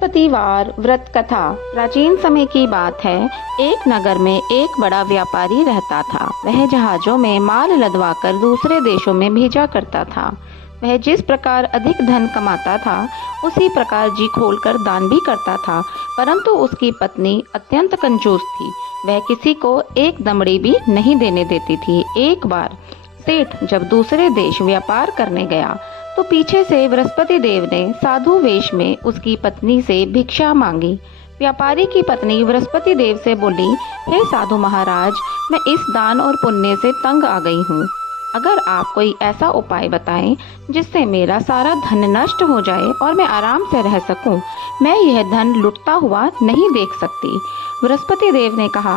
बृहस्पतिवार व्रत कथा। प्राचीन समय की बात है। एक नगर में एक बड़ा व्यापारी रहता था। वह जहाजों में माल लदवाकर दूसरे देशों में भेजा करता था। वह जिस प्रकार अधिक धन कमाता था, उसी प्रकार जी खोलकर दान भी करता था। परंतु उसकी पत्नी अत्यंत कंजूस थी। वह किसी को एक दमड़ी भी नहीं देने देती थी। एक बार सेठ जब दूसरे देश व्यापार करने गया, तो पीछे से बृहस्पति देव ने साधु वेश में उसकी पत्नी से भिक्षा मांगी। व्यापारी की पत्नी बृहस्पति देव से बोली, हे साधु महाराज, मैं इस दान और पुण्य से तंग आ गई हूँ। अगर आप कोई ऐसा उपाय बताएं जिससे मेरा सारा धन नष्ट हो जाए और मैं आराम से रह सकूं, मैं यह धन लुटता हुआ नहीं देख सकती। बृहस्पति देव ने कहा,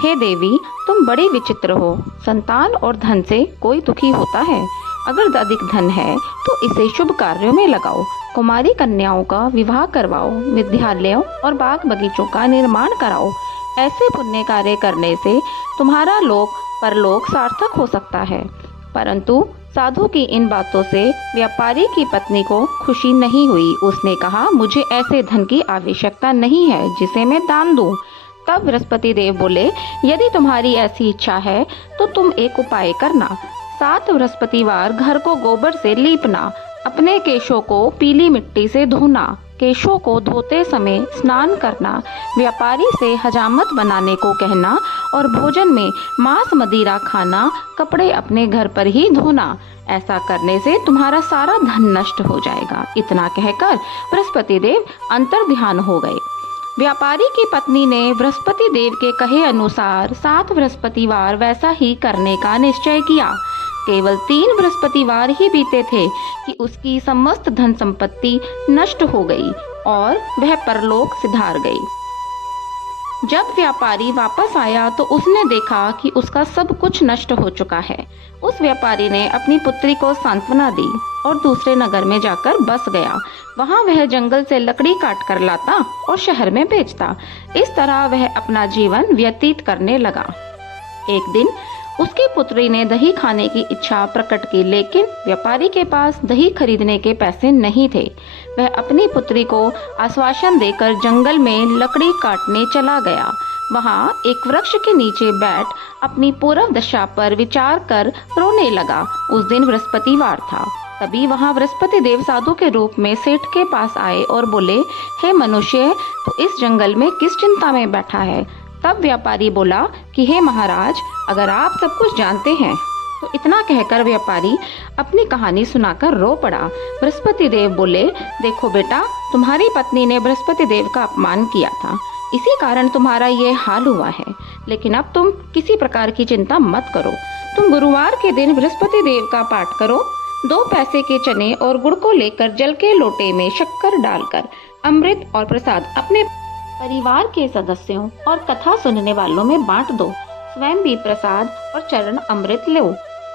हे देवी, तुम बड़ी विचित्र हो। संतान और धन से कोई दुखी होता है। अगर अधिक धन है तो इसे शुभ कार्यों में लगाओ। कुमारी कन्याओं का विवाह करवाओ, विद्यालयों और बाग बगीचों का निर्माण कराओ। ऐसे पुण्य कार्य करने से तुम्हारा लोक परलोक सार्थक हो सकता है। परंतु साधु की इन बातों से व्यापारी की पत्नी को खुशी नहीं हुई। उसने कहा, मुझे ऐसे धन की आवश्यकता नहीं है जिसे मैं दान दूं। तब बृहस्पति देव बोले, यदि तुम्हारी ऐसी इच्छा है तो तुम एक उपाय करना। 7 बृहस्पतिवार घर को गोबर से लीपना, अपने केशों को पीली मिट्टी से धोना, केशों को धोते समय स्नान करना, व्यापारी से हजामत बनाने को कहना और भोजन में मांस मदिरा खाना, कपड़े अपने घर पर ही धोना। ऐसा करने से तुम्हारा सारा धन नष्ट हो जाएगा। इतना कहकर बृहस्पति देव अंतर ध्यान हो गए। व्यापारी की पत्नी ने बृहस्पति देव के कहे अनुसार 7 बृहस्पतिवार वैसा ही करने का निश्चय किया। केवल 3 बृहस्पतिवार ही बीते थे कि उसकी समस्त धन संपत्ति नष्ट हो गई और वह परलोक सिधार गई। जब व्यापारी वापस आया तो उसने देखा कि उसका सब कुछ नष्ट हो चुका है। उस व्यापारी ने अपनी पुत्री को सांत्वना दी और दूसरे नगर में जाकर बस गया। वहां वह जंगल से लकड़ी काट कर लाता और शहर में बेचता। इस तरह वह अपना जीवन व्यतीत करने लगा। एक दिन उसकी पुत्री ने दही खाने की इच्छा प्रकट की, लेकिन व्यापारी के पास दही खरीदने के पैसे नहीं थे। वह अपनी पुत्री को आश्वासन देकर जंगल में लकड़ी काटने चला गया। वहां एक वृक्ष के नीचे बैठ अपनी पूर्व दशा पर विचार कर रोने लगा। उस दिन बृहस्पतिवार था। तभी वहां बृहस्पति देव साधु के रूप में सेठ के पास आए और बोले, हे मनुष्य, तो इस जंगल में किस चिंता में बैठा है? तब व्यापारी बोला कि हे महाराज, अगर आप सब कुछ जानते हैं तो। इतना कहकर व्यापारी अपनी कहानी सुनाकर रो पड़ा। बृहस्पति देव बोले, देखो बेटा, तुम्हारी पत्नी ने बृहस्पति देव का अपमान किया था, इसी कारण तुम्हारा ये हाल हुआ है। लेकिन अब तुम किसी प्रकार की चिंता मत करो। तुम गुरुवार के दिन बृहस्पति देव का पाठ करो। 2 पैसे के चने और गुड़ को लेकर जल के लोटे में शक्कर डालकर अमृत और प्रसाद अपने परिवार के सदस्यों और कथा सुनने वालों में बांट दो। स्वयं भी प्रसाद और चरण अमृत लो।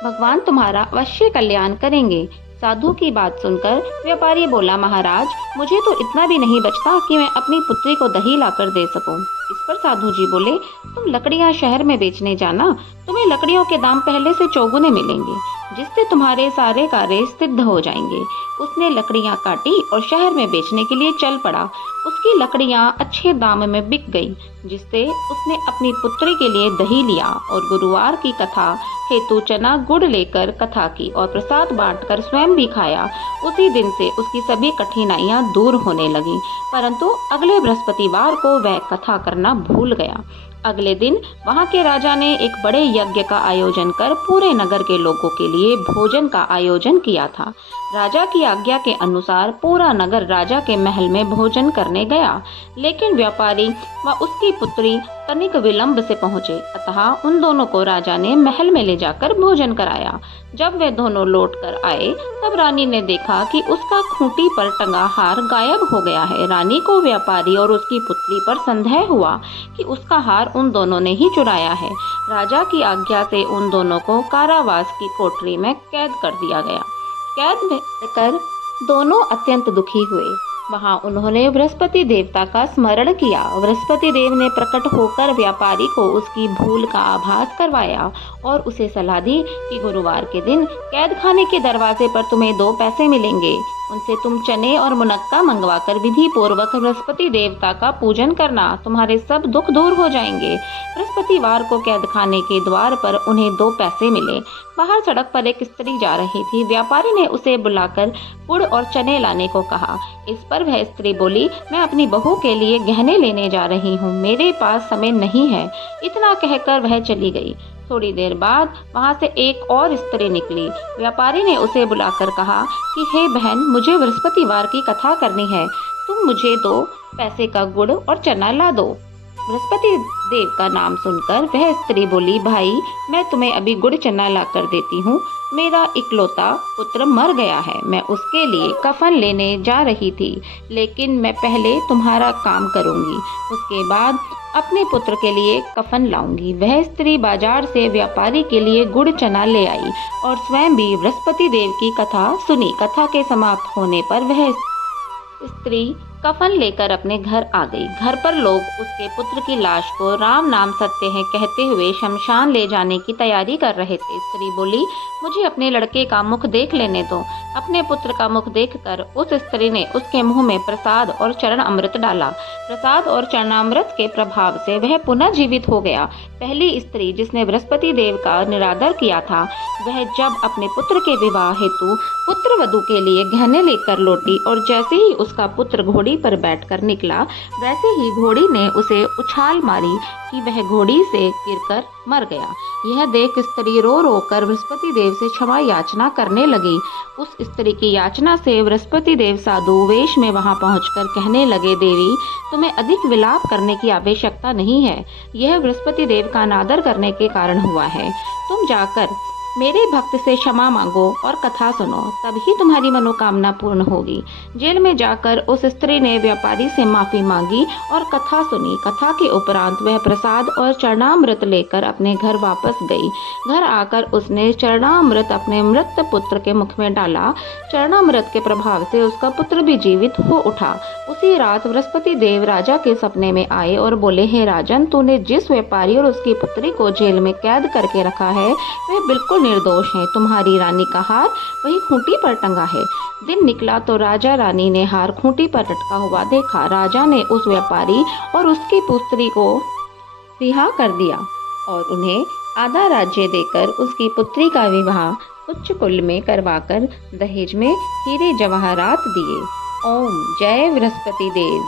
भगवान तुम्हारा अवश्य कल्याण करेंगे। साधु की बात सुनकर व्यापारी बोला, महाराज, मुझे तो इतना भी नहीं बचता कि मैं अपनी पुत्री को दही लाकर दे सकूं। इस पर साधु जी बोले, तुम लकड़ियां शहर में बेचने जाना। तुम्हें लकड़ियों के दाम पहले से चौगुने मिलेंगे, जिससे तुम्हारे सारे कार्य सिद्ध हो जाएंगे। उसने लकड़ियां काटी और शहर में बेचने के लिए चल पड़ा। उसकी लकड़ियां अच्छे दाम में बिक गई, जिससे उसने अपनी पुत्री के लिए दही लिया और गुरुवार की कथा हेतु चना गुड़ लेकर कथा की और प्रसाद बांटकर स्वयं भी खाया। उसी दिन से उसकी सभी कठिनाइयां दूर होने लगी। परंतु अगले बृहस्पतिवार को वह कथा करना भूल गया। अगले दिन वहां के राजा ने एक बड़े यज्ञ का आयोजन कर पूरे नगर के लोगों के लिए भोजन का आयोजन किया था। राजा की आज्ञा के अनुसार पूरा नगर राजा के महल में भोजन करने गया, लेकिन व्यापारी व उसकी पुत्री तनिक विलंब से पहुंचे। अतः उन दोनों को राजा ने महल में ले जाकर भोजन कराया। जब वे दोनों लौट कर आए, तब रानी ने देखा कि उसका खूंटी पर टंगा हार गायब हो गया है। रानी को व्यापारी और उसकी पुत्री पर संदेह हुआ कि उसका हार उन दोनों ने ही चुराया है। राजा की आज्ञा से उन दोनों को कारावास की कोठरी में कैद कर दिया गया। कैद में कर दोनों अत्यंत दुखी हुए। वहां उन्होंने बृहस्पति देवता का स्मरण किया। बृहस्पति देव ने प्रकट होकर व्यापारी को उसकी भूल का आभास करवाया और उसे सलाह दी कि गुरुवार के दिन कैद खाने के दरवाजे पर तुम्हें 2 पैसे मिलेंगे। उनसे तुम चने और मुनक्का मंगवाकर विधि पूर्वक बृहस्पति देवता का पूजन करना, तुम्हारे सब दुख दूर हो जाएंगे। बृहस्पतिवार को कैद खाने के द्वार पर उन्हें 2 पैसे मिले। बाहर सड़क पर एक स्त्री जा रही थी। व्यापारी ने उसे बुलाकर गुड़ और चने लाने को कहा। इस पर वह स्त्री बोली, मैं अपनी बहू के लिए गहने लेने जा रही हूँ, मेरे पास समय नहीं है। इतना कहकर वह चली गई। थोड़ी देर बाद वहां से एक और स्त्री निकली। व्यापारी ने उसे बुलाकर कहा कि हे बहन, मुझे बृहस्पतिवार की कथा करनी है, तुम मुझे 2 पैसे का गुड़ और चना ला दो। बृहस्पति देव का नाम सुनकर वह स्त्री बोली, भाई मैं तुम्हें अभी गुड़ चना ला कर देती हूँ। मेरा इकलौता पुत्र मर गया है, मैं उसके लिए कफन लेने जा रही थी, लेकिन मैं पहले तुम्हारा काम करूंगी, उसके बाद अपने पुत्र के लिए कफन लाऊंगी। वह स्त्री बाजार से व्यापारी के लिए गुड़ चना ले आई और स्वयं भी बृहस्पति देव की कथा सुनी। कथा के समाप्त होने पर वह स्त्री कफन लेकर अपने घर आ गई। घर पर लोग उसके पुत्र की लाश को राम नाम सत्य है कहते हुए शमशान ले जाने की तैयारी कर रहे थे। स्त्री बोली, मुझे अपने लड़के का मुख देख लेने दो। अपने पुत्र का मुख देखकर उस स्त्री ने उसके मुंह में प्रसाद और चरण अमृत डाला। प्रसाद और चरणामृत के प्रभाव से वह पुनः जीवित हो गया। पहली स्त्री जिसने बृहस्पति देव का निरादर किया था, वह जब अपने पुत्र के विवाह हेतु पुत्र वधू के लिए गहने लेकर लौटी और जैसे ही उसका पुत्र घोड़ी पर बैठकर निकला, वैसे ही घोड़ी ने उसे उछाल मारी कि वह घोड़ी से गिरकर मर गया। यह देख स्त्री रो रो कर बृहस्पति देव से क्षमा याचना करने लगी। उस स्त्री की याचना से बृहस्पति देव साधु वेश में वहां पहुंचकर कहने लगे, देवी तुम्हें अधिक विलाप करने की आवश्यकता नहीं है, यह बृहस्पति देव का अनादर करने के कारण हुआ है। तुम जाकर मेरे भक्त से क्षमा मांगो और कथा सुनो, तभी तुम्हारी मनोकामना पूर्ण होगी। जेल में जाकर उस स्त्री ने व्यापारी से माफी मांगी और कथा सुनी। कथा के उपरांत वह प्रसाद और चरणामृत लेकर अपने घर वापस गई। घर आकर उसने चरणामृत अपने मृत पुत्र के मुख में डाला। चरणामृत के प्रभाव से उसका पुत्र भी जीवित हो उठा। उसी रात बृहस्पति देव राजा के सपने में आए और बोले, हे राजन, तूने जिस व्यापारी और उसकी पुत्री को जेल में कैद करके रखा है वह बिल्कुल निर्दोष है। तुम्हारी रानी का हार वही खूंटी पर टंगा है। दिन निकला तो राजा रानी ने हार खूंटी पर लटका हुआ देखा। राजा ने उस व्यापारी और उसकी पुत्री को रिहा कर दिया और उन्हें आधा राज्य देकर उसकी पुत्री का विवाह उच्च कुल में करवाकर दहेज में हीरे जवाहरात दिए। ओम जय बृहस्पति देव।